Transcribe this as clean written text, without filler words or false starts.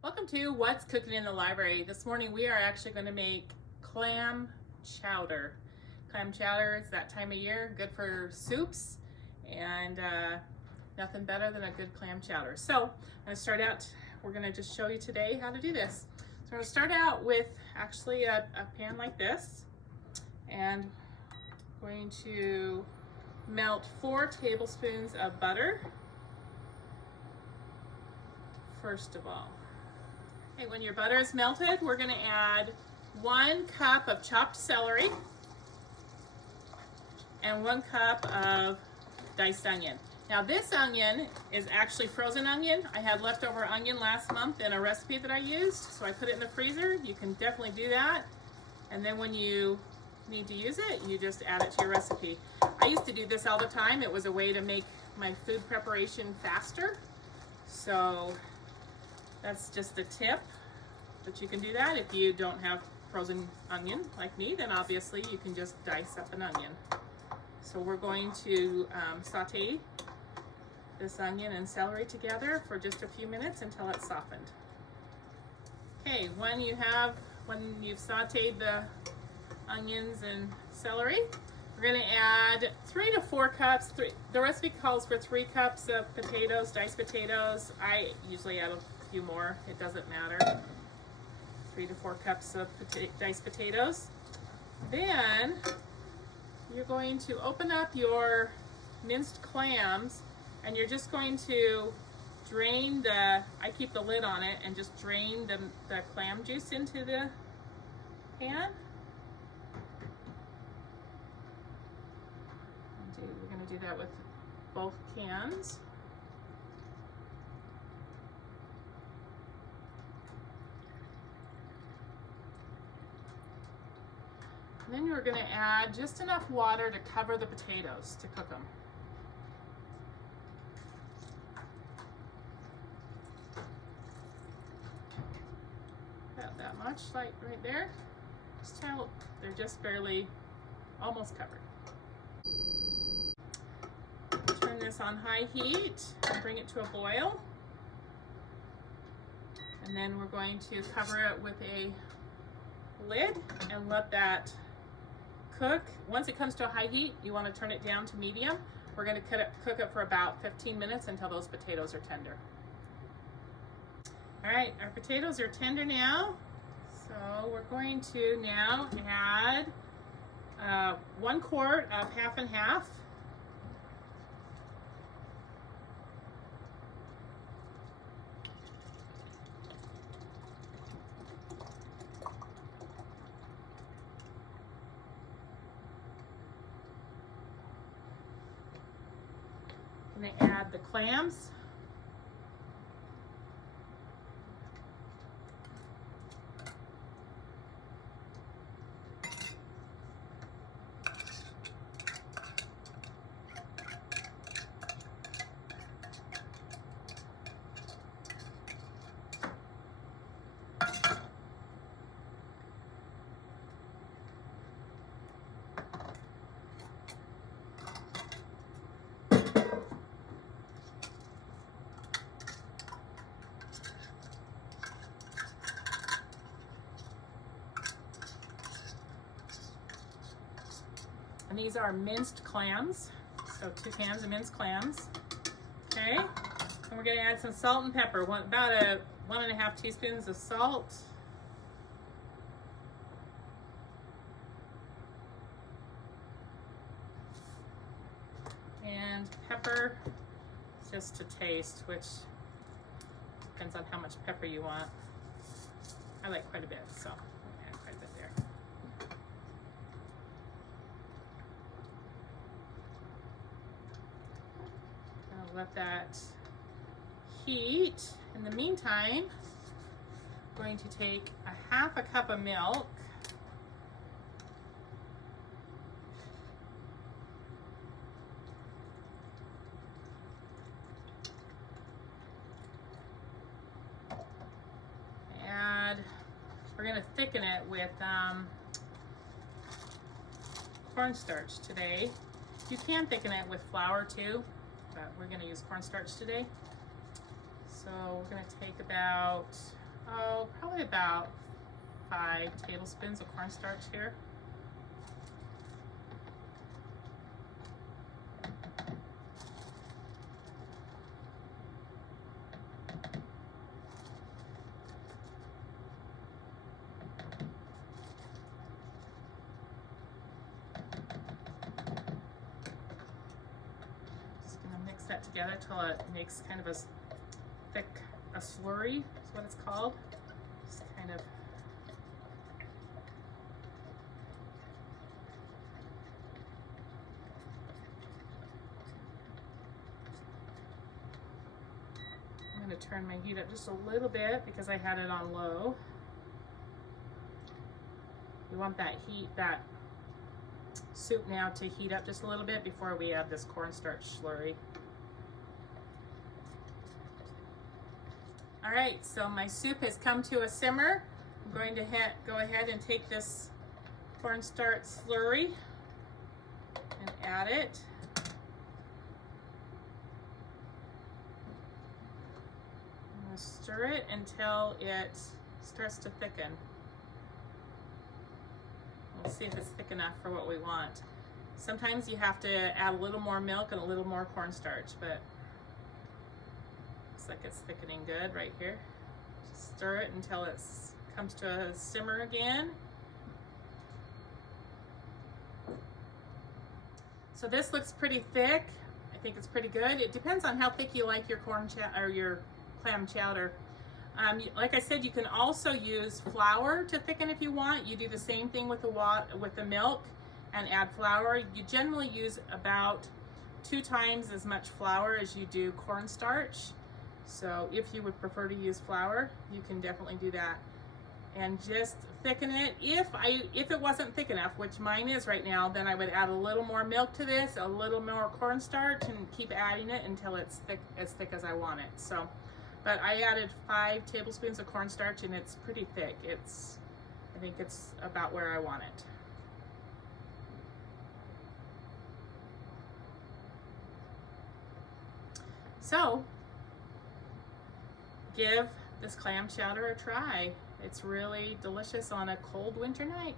Welcome to What's Cooking in the Library. This morning we are actually going to make clam chowder. Clam chowder is that time of year, good for soups, and nothing better than a good clam chowder. So I'm going to start out, we're going to just show you today how to do this. So we're going to start out with actually a pan like this, and going to melt 4 tablespoons of butter first of all. Okay, when your butter is melted, we're going to add 1 cup of chopped celery and 1 cup of diced onion. Now this onion is actually frozen onion. I had leftover onion last month in a recipe that I used, so I put it in the freezer. You can definitely do that. And then when you need to use it, you just add it to your recipe. I used to do this all the time. It was a way to make my food preparation faster. So that's just a tip, but you can do that. If you don't have frozen onion like me, then obviously you can just dice up an onion. So we're going to saute this onion and celery together for just a few minutes until it's softened. Okay, when you've sauteed the onions and celery, we're going to add 3 to 4 cups. The recipe calls for 3 cups of potatoes, diced potatoes. I usually add a few more, it doesn't matter. 3 to 4 cups of diced potatoes. Then you're going to open up your minced clams, and you're just going to drain I keep the lid on it, and just drain the clam juice into the pan. We're going to do that with both cans. And then you're going to add just enough water to cover the potatoes to cook them. About that much, like right there. Just tell they're just barely, almost covered. Turn this on high heat and bring it to a boil. And then we're going to cover it with a lid and let that cook. Once it comes to a high heat, you want to turn it down to medium. We're going to cook it for about 15 minutes until those potatoes are tender. All right, our potatoes are tender now. So we're going to now add 1 quart of half and half. I'm going to add the clams. And these are minced clams, so 2 cans of minced clams. Okay, and we're going to add some salt and pepper, about 1.5 teaspoons of salt. And pepper, just to taste, which depends on how much pepper you want. I like quite a bit, so I'm going to add quite a bit there. Let that heat. In the meantime, I'm going to take a 1/2 cup of milk, and we're going to thicken it with cornstarch today. You can thicken it with flour too, but we're going to use cornstarch today. So we're going to take about oh, probably about 5 tablespoons of cornstarch here. That together till it makes kind of a thick, a slurry is what it's called. Just kind of I'm going to turn my heat up just a little bit because I had it on low. We want that heat, that soup now to heat up just a little bit before we add this cornstarch slurry. All right, so my soup has come to a simmer. I'm going to go ahead and take this cornstarch slurry and add it. I'm going to stir it until it starts to thicken. We'll see if it's thick enough for what we want. Sometimes you have to add a little more milk and a little more cornstarch, but like it's thickening good right here. Just stir it until it comes to a simmer again. So this looks pretty thick. I think it's pretty good. It depends on how thick you like your your clam chowder. Like I said, you can also use flour to thicken if you want. You do the same thing with the milk and add flour. You generally use about 2 times as much flour as you do cornstarch. So if you would prefer to use flour, you can definitely do that. And just thicken it. If it wasn't thick enough, which mine is right now, then I would add a little more milk to this, a little more cornstarch, and keep adding it until it's as thick as I want it. So, but I added 5 tablespoons of cornstarch and it's pretty thick. I think it's about where I want it. So, give this clam chowder a try. It's really delicious on a cold winter night.